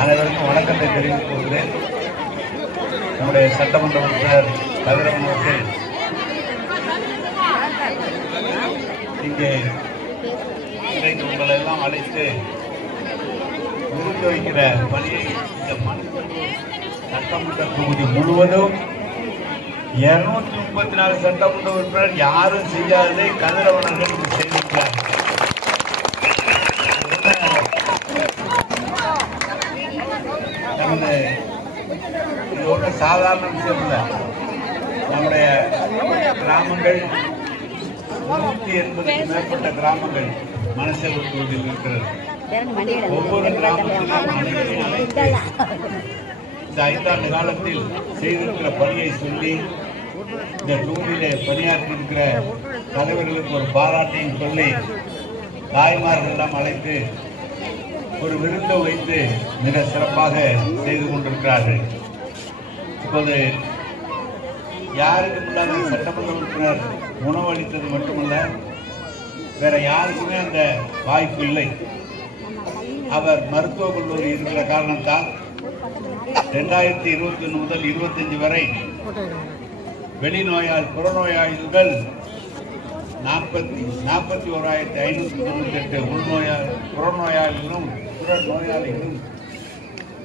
அனைவருக்கும் வணக்கத்தை தெரிவித்துக் கொள்கிறேன். நம்முடைய சட்டமன்ற உறுப்பினர் கதிரவன் அவர்கள் இங்கே உங்களை எல்லாம் அழைத்து நிறுத்தி வைக்கிற பணியை இந்த மணிப்பூர் சட்டமன்ற தொகுதி முழுவதும் 234 சட்டமன்ற உறுப்பினர் யாரும் செய்யாததை கதிரவனர்கள் செய்திருக்கிறார். இது ஒன்றும் சாதாரண விஷயம் இல்லை. நம்முடைய கிராமங்கள் 180க்கும் மேற்பட்ட கிராமங்கள் மனசேல் தொகுதியில் இருக்கிறது. ஒவ்வொரு கிராமத்திலும் இந்த 5 ஆண்டு காலத்தில் செய்திருக்கிற பணியை சொல்லி இந்த தொகுதியிலே பணியாற்றி இருக்கிற தலைவர்களுக்கு ஒரு பாராட்டையும் சொல்லி தாய்மார்கள் எல்லாம் அழைத்து ஒரு விருந்து வைத்து மிக சிறப்பாக செய்து கொண்டிருக்கிறார்கள். இப்போது யாருக்கும் இல்லாத சட்டமன்ற உறுப்பினர் உணவளித்தது மட்டுமல்ல, வேற யாருக்குமே அந்த வாய்ப்பு இல்லை. அவர் மருத்துவக் கல்லூரி இருக்கிற காரணத்தால் 2021 முதல் 25 வரை புறநோயாளிகள் 41,598 புறநோயாளிகளும்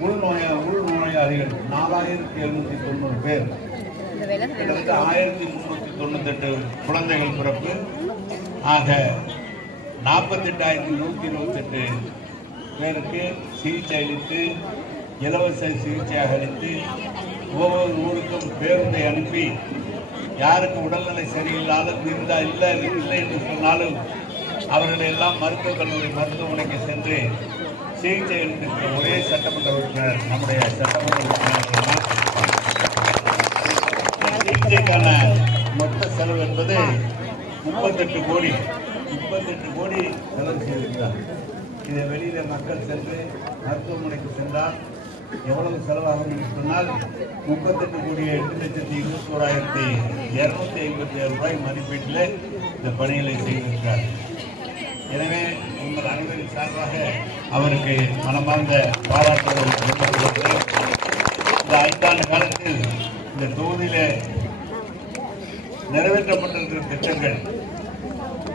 உள்நோயாளிகள் 4,790 பேர், 1,398 குழந்தைகள் பிறப்பு ஆக 48,128 பேருக்கு சிகிச்சை அளித்து, இலவச சிகிச்சையாக அளித்து, ஒவ்வொரு ஊருக்கும் பேருந்தை அனுப்பி, யாருக்கு உடல்நிலை சரியில்லாலும் இல்லை என்று சொன்னாலும் அவர்களை எல்லாம் மருத்துவக் கல்லூரி மருத்துவமனைக்கு சென்று சிகிச்சை அளித்திருக்கிற ஒரே சட்டமன்ற உறுப்பினர் நம்முடைய சட்டமன்ற உறுப்பினர். சிகிச்சைக்கான மொத்த செலவு என்பது 38 கோடி செலவு செய்திருக்கிறார். இதை வெளியில மக்கள் சென்று மருத்துவமனைக்கு சென்றால் எவ்வளவு செலவாகும் என்று சொன்னால் 38,21,257 ரூபாய் மதிப்பீட்டில் இந்த பணிகளை செய்திருக்கிறார். எனவே உங்கள் அனைவரின் சார்பாக அவருக்கு மனமார்ந்த பாராட்டுகளை இந்த 5 ஆண்டு காலத்தில் இந்த தொகுதியில நிறைவேற்றப்பட்டிருக்கிற திட்டங்கள்,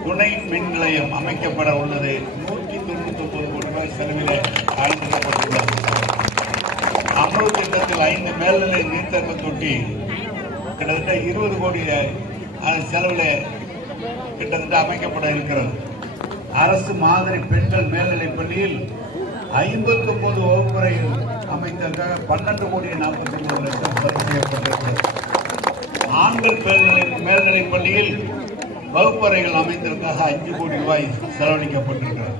துணை மின் நிலையம் அமைக்கப்பட உள்ளது. 199 கோடி ரூபாய் செலவில் ஆய்ந்திடப்பட்டுள்ளது. அமர்வு திட்டத்தில் 5 மேல்நிலை நீர்த்தக்க தொட்டி கிட்டத்தட்ட 20 கோடி செலவில் கிட்டத்தட்ட அமைக்கப்பட இருக்கிறது. அரசு மாதிரி பெண்கள் மேல்நிலைப் பள்ளியில் 59 வகுப்பறைகள் அமைத்ததற்காக 12,49 லட்சம் செலவு செய்யப்பட்டிருக்கிறது. ஆண்கள் மேல்நிலைப் பள்ளியில் வகுப்பறைகள் அமைத்ததற்காக 5 கோடி ரூபாய் செலவழிக்கப்பட்டிருக்கிறது.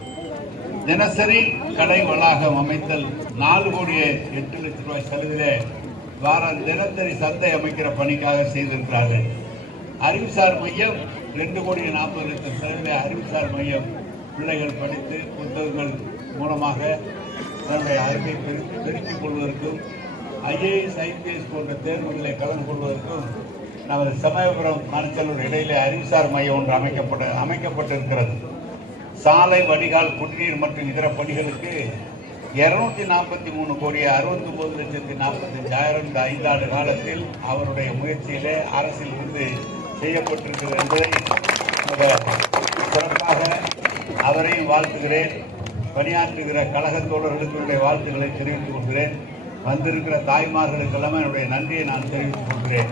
தினசரி கடை வளாகம் அமைத்தல் 4,08 லட்சம் ரூபாய் செலவிலே தினசரி சந்தை அமைக்கிற பணிக்காக செய்திருக்கிறார்கள். அறிவுசார் மையம் 2,40 லட்சம் செலவிலே அறிவுசார் மையம் பிள்ளைகள் படித்து புத்தகங்கள் மூலமாக தன்னுடைய அறிவை பெருக்கிக் கொள்வதற்கும் IAS IPS போன்ற தேர்வுகளை கலந்து கொள்வதற்கும் நமது சமயபுரம் மணச்சலூர் இடையிலே அறிவுசார் மையம் ஒன்று அமைக்கப்பட்டிருக்கிறது. சாலை, வடிகால், குடிநீர் மற்றும் இதர பணிகளுக்கு 243 கோடி 69,45,000 இந்த 5 ஆண்டு காலத்தில் அவருடைய முயற்சியிலே அரசில் இருந்து செய்யப்பட்டிருக்கிறது என்பதை சிறப்பாக அவரையும் வாழ்த்துகிறேன். பணியாற்றுகிற கழக தோழர்களுக்கு வாழ்த்துக்களை தெரிவித்துக் கொள்கிறேன். வந்திருக்கிற தாய்மார்களுக்கெல்லாம் என்னுடைய நன்றியை நான் தெரிவித்துக் கொள்கிறேன்.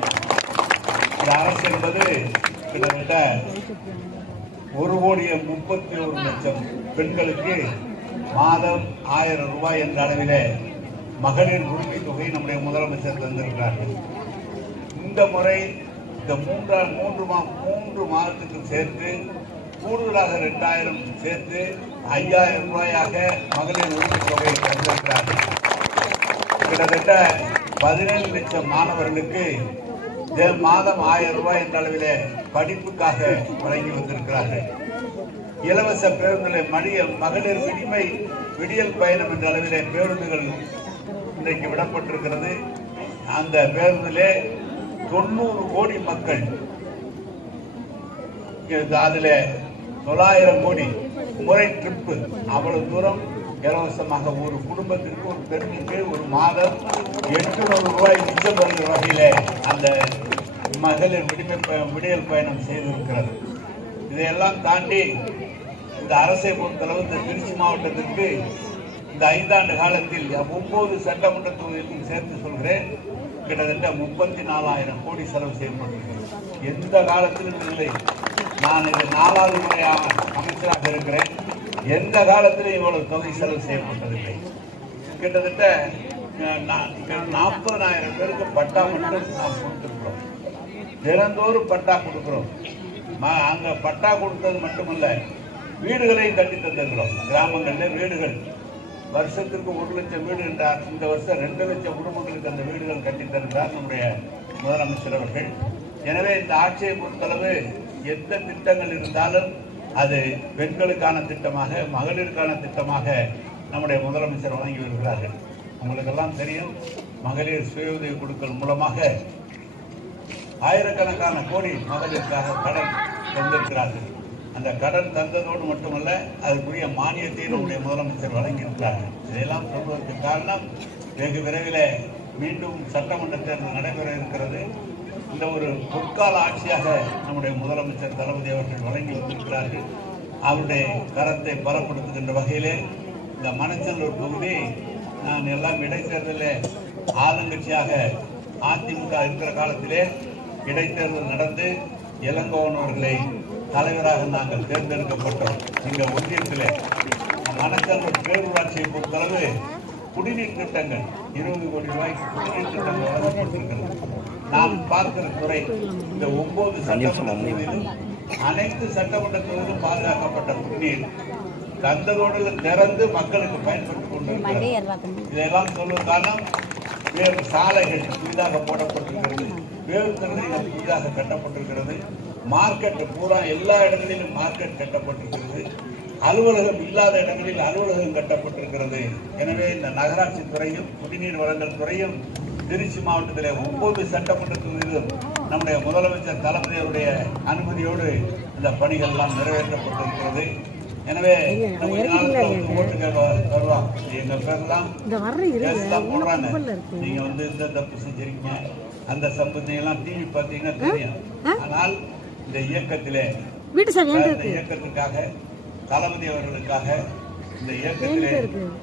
இந்த அரசு என்பது கிட்டத்தட்ட 1,31,00,000 பெண்களுக்கு மாதம் 1000 ரூபாய் என்ற அளவிலே மகளிர் உரிமை தொகை நம்முடைய முதலமைச்சர் தந்திருக்கிறார்கள். இந்த முறை இந்த 3 மாதத்துக்கு சேர்த்து கூடுதலாக 2,000 சேர்த்து 5,000 ரூபாயாக மகளிர் உரிமை தொகை தந்திருக்கிறார்கள். கிட்டத்தட்ட 17 லட்சம் மாணவர்களுக்கு மாதம் 1000 ரூபாய் என்ற அளவிலே படிப்புக்காக வழங்கி வந்திருக்கிறார்கள். இலவச பேருந்தில் மகளிர் விடியல் பயணம் என்ற அளவிலே பேருந்துகள் இன்றைக்கு விடப்பட்டிருக்கிறது. அந்த பேருந்திலே 90 கோடி மக்கள், அதில் 900 கோடி முறை ட்ரிப்பு, அவ்வளவு தூரம் இலவசமாக ஒரு குடும்பத்திற்கு ஒரு பெண்ணுக்கு ஒரு மாதம் 800 ரூபாய் மிச்சம் வருகிற வகையிலே அந்த மகளிர் விடியல் பயணம் செய்திருக்கிறது. இதையெல்லாம் தாண்டி இந்த அரசை பொறுத்தளவு இந்த திருச்சி மாவட்டத்திற்கு இந்த 5 ஆண்டு காலத்தில் 9 சட்டமன்ற தொகுதிக்கும் சேர்த்து சொல்கிறேன், கிட்டத்தட்ட 34,000 கோடி செலவு செய்யப்பட்டிருக்கிறது. எந்த காலத்திலும் இல்லை. நான் இது 4வது முறையாக அமைச்சராக இருக்கிறேன். எந்த காலத்திலும் இவ்வளவு தொகை செலவு செய்யப்பட்டதில்லை. கிட்டத்தட்ட 40,000 பேருக்கு பட்டா மட்டும் நாம் கொடுத்துருக்கிறோம். தினந்தோறும் பட்டா கொடுக்கிறோம். அங்க பட்டா கொடுத்தது மட்டுமல்ல, வீடுகளையும் கட்டி தந்திருக்கிறோம். கிராமங்களில் வீடுகள் வருஷத்திற்கு 1 லட்சம் வீடு என்றார். இந்த வருஷம் 2 லட்சம் குடும்பங்களுக்கு அந்த வீடுகள் கட்டி தருகிறார் நம்முடைய முதலமைச்சர் அவர்கள். எனவே இந்த ஆட்சியை பொறுத்தளவு எந்த திட்டங்கள் இருந்தாலும் அது பெண்களுக்கான திட்டமாக, மகளிருக்கான திட்டமாக நம்முடைய முதலமைச்சர் வழங்கி வருகிறார்கள். உங்களுக்கெல்லாம் தெரியும், மகளிர் சுய உதவி குழுக்கள் மூலமாக ஆயிரக்கணக்கான கோடி மகளிருக்காக கடன் தந்திருக்கிறார்கள். அந்த கடன் தந்ததோடு மட்டுமல்ல, அதுக்குரிய மானியத்தை நம்முடைய முதலமைச்சர் வழங்கியிருக்கிறார்கள். இதையெல்லாம் சொல்வதற்கு காரணம், வெகு விரைவில் மீண்டும் சட்டமன்ற தேர்தல் நடைபெற இருக்கிறது. இந்த ஒரு பொற்கால ஆட்சியாக நம்முடைய முதலமைச்சர் தளபதி அவர்கள் வழங்கி வந்திருக்கிறார்கள். அவருடைய கரத்தை பலப்படுத்துகின்ற வகையிலே இந்த மணச்சநல்லூர் தொகுதி, நான் எல்லாம் இடைத்தேர்தலில் ஆளுங்கட்சியாக அதிமுக இருக்கிற காலத்திலே இடைத்தேர்தல் நடந்து இளங்கோவன் அவர்களை தலைவராக நாங்கள் தேர்ந்தெடுக்கப்பட்டோம். இந்த ஒன்றியத்திலே மணச்சநல்லூர் பேரூராட்சியை பொறுத்தளவு குடிநீர் திட்டங்கள் 20 கோடி ரூபாய்க்கு குடிநீர் திட்டங்கள் வழங்கப்பட்டிருக்கிறது. நாம் பார்க்கிற துறை இந்த 9 சட்டமன்ற தொகுதியிலும் அனைத்து சட்டமன்ற தொகுதியிலும் பாதுகாக்கப்பட்ட குடிநீர் தந்ததோடு திறந்து மக்களுக்கு பயன்படுத்திக் கொண்டிருக்கிறது. இதெல்லாம் சொல்லும் காரணம், வேறு சாலைகள் புதிதாக போடப்பட்டிருக்கிறது, வேறு தகுதிகள் புதிதாக கட்டப்பட்டிருக்கிறது, மார்க்கெட் பூரா எல்லா இடங்களிலும் மார்க்கெட் கட்டப்பட்டிருக்கிறது, அலுவலகம் இல்லாத இடங்களில் அலுவலகம் கட்டப்பட்டிருக்கிறது. எனவே இந்த நகராட்சி துறையும் குடிநீர் வழங்கல் துறையும் திருச்சி மாவட்டத்திலே 9 சட்டமன்ற தொகுதியிலும் நம்முடைய முதலமைச்சர் தளபதியுடைய அனுமதியோடு இந்த பணிகள் எல்லாம் நிறைவேற்றப்பட்டிருக்கிறது. எனவே ஓட்டுகள் வருவாங்க, எங்க பேர்லாம் போடுறாங்க, நீங்க வந்து இந்த தப்பு செஞ்சிருக்கீங்க, அந்த சம்பந்தம் டிவி பார்த்தீங்கன்னா தெரியும். ஆனால் இந்த இயக்கத்திலே இயக்கத்திற்காக தளபதி அவர்களுக்காக இந்த இயக்கத்திலே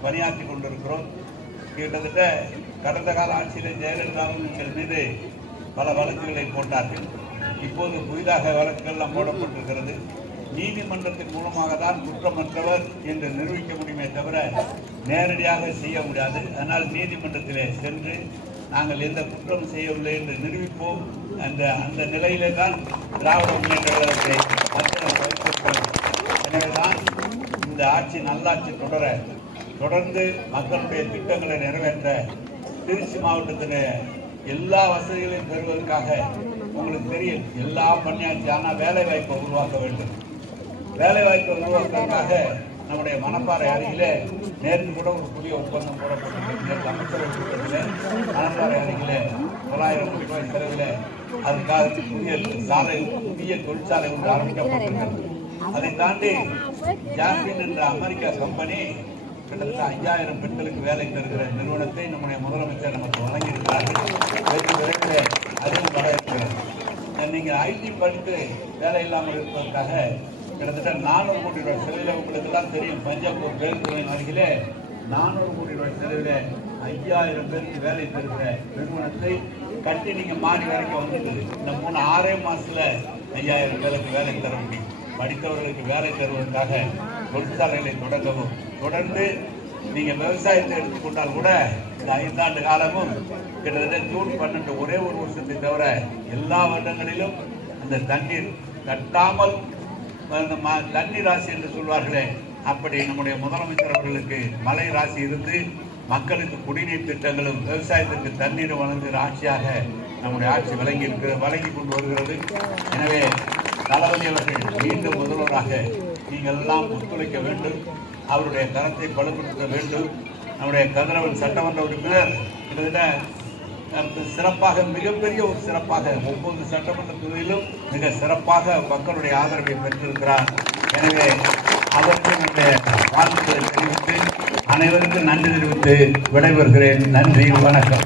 பணியாற்றி கொண்டிருக்கிறோம். கிட்டத்தட்ட கடந்த கால ஆட்சியில் ஜெயலலிதாவும் எங்கள் மீது பல வழக்குகளை போட்டார்கள். இப்போது புதிதாக வழக்குகள்லாம் போடப்பட்டிருக்கிறது. நீதிமன்றத்தின் மூலமாக தான் குற்றமற்றவர் என்று நிரூபிக்க முடியுமே தவிர நேரடியாக செய்ய முடியாது. அதனால் நீதிமன்றத்திலே சென்று நாங்கள் எந்த குற்றம் செய்யவில்லை என்று நிரூபிப்போம். அந்த நிலையிலே தான் திராவிட முன்னேற்ற கழகத்தை வைத்திருக்கிறோம். எனவேதான் இந்த ஆட்சி நல்லாட்சி தொடர்ந்து மக்களுடைய திட்டங்களை நிறைவேற்ற திருச்சி மாவட்டத்தில் எல்லா வசதிகளையும் பெறுவதற்காக உங்களுக்கு தெரியும், எல்லா பணியாட்சி. ஆனால் வேலை வாய்ப்பை உருவாக்க வேண்டும். வேலை வாய்ப்பை உருவாக்குவதற்காக நம்முடைய மணப்பாறை அருகிலே நேற்று கூட ஒரு புதிய ஒப்பந்தம் போடப்பட்டிருக்கிறது. அமைச்சரவை கூட்டத்தில் மணப்பாறை அருகிலே 900 கோடி ரூபாய் செலவில் அதுக்காக புதிய தொழிற்சாலை ஒன்று ஆரம்பிக்கப்பட்டிருக்கிறது. அதை தாண்டி ஜாஸ்மின் என்ற அமெரிக்கா கம்பெனி கிட்டத்தட்ட 5000 பெண்களுக்கு வேலை தருகிற நிறுவனத்தை நம்முடைய முதலமைச்சர் நமக்கு வழங்கியிருக்கிறார்கள். வெகு விரைவில் அதுவும் வர இருக்கிறது. நீங்கள் ஐடி படித்து வேலை இல்லாமல் இருப்பதற்காக கிட்டத்தட்ட 400 கோடி ரூபாய் செலவில், உங்களுக்கு எல்லாம் தெரியும், பஞ்சாபூர் பேருந்துறையின் அருகிலே 400 கோடி ரூபாய் செலவில் 5000 பேருக்கு வேலை தருகிற நிறுவனத்தை கட்டி நீங்கள் மாறி வரைக்கும் வந்துருக்குது. இந்த 6 மாசத்துல 5000 பேருக்கு வேலை தர முடியும். படித்தவர்களுக்கு வேலை தருவதற்காக தொழிற்சாலைகளை தொடங்கவும், தொடர்ந்து நீங்கள் விவசாயத்தை எடுத்துக்கொண்டால் கூட இந்த 5 ஆண்டு காலமும் கிட்டத்தட்ட ஜூன் 12 ஒரே ஒரு வருஷத்தை தவிர எல்லா வருடங்களிலும் அந்த தண்ணீர் கட்டாமல் தண்ணீர் ராசி என்று சொல்வார்களே, அப்படி நம்முடைய முதலமைச்சர் அவர்களுக்கு மலை ராசி இருந்து மக்களுக்கு குடிநீர் திட்டங்களும் விவசாயத்திற்கு தண்ணீர் வழங்குகிற ஆட்சியாக நம்முடைய ஆட்சி வழங்கி கொண்டு வருகிறது. எனவே தளபதி அவர்கள் மீண்டும் முதல்வராக நீங்கள் எல்லாம் ஒத்துழைக்க வேண்டும், அவருடைய கரத்தை பலப்படுத்த வேண்டும். நம்முடைய கதிரவன் சட்டமன்ற உறுப்பினர் கிட்டத்தட்ட சிறப்பாக, மிகப்பெரிய ஒரு சிறப்பாக 9 சட்டமன்ற தொகுதியிலும் மிக சிறப்பாக மக்களுடைய ஆதரவை பெற்றிருக்கிறார். எனவே அதற்கு நம்முடைய வாழ்த்துக்களை தெரிவித்து அனைவருக்கும் நன்றி தெரிவித்து விடைபெறுகிறேன். நன்றி, வணக்கம்.